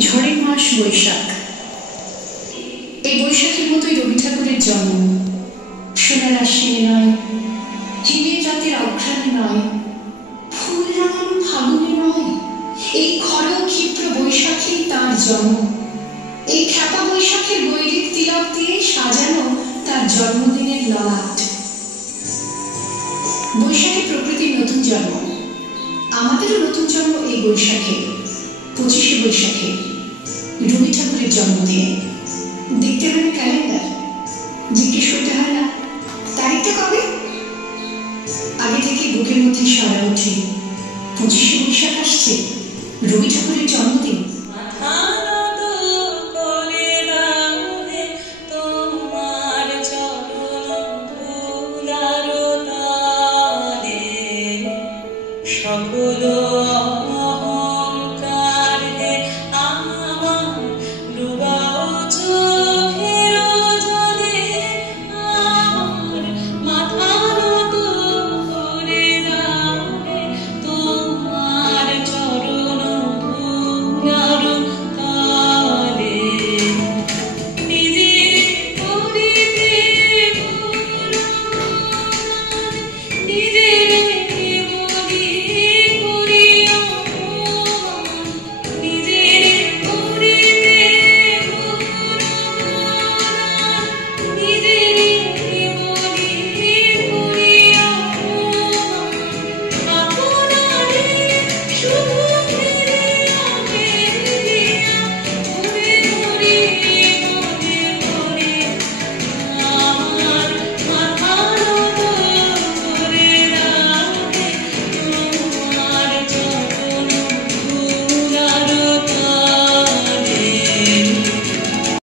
ঝড়ের মাস বৈশাখ। এই বৈশাখের মতোই রবি ঠাকুরের জন্ম। সোনার আশ্বিনে নয়, হিমের রাতের অঘ্রাণে নয়, ফুল রাঙানো ফাগুনে নয়, এই খর ক্ষিপ্র বৈশাখেই তাঁর জন্ম। এই খ্যাপা বৈশাখের বৈদিক তিলক দিয়ে সাজানো তার জন্মদিনের ললাট। বৈশাখে প্রকৃতির নতুন জন্ম, আমাদেরও নতুন জন্ম এই বৈশাখে। 25শে বৈশাখে রবি ঠাকুরের জন্মদিনে দেখতে হয় না ক্যালেন্ডার, জিজ্ঞেস করতে হয় না তারিখটা কবে। আগে থেকে বুকের মধ্যে সারা ওঠে 25শে বৈশাখ আসছে, রবি ঠাকুরের জন্ম।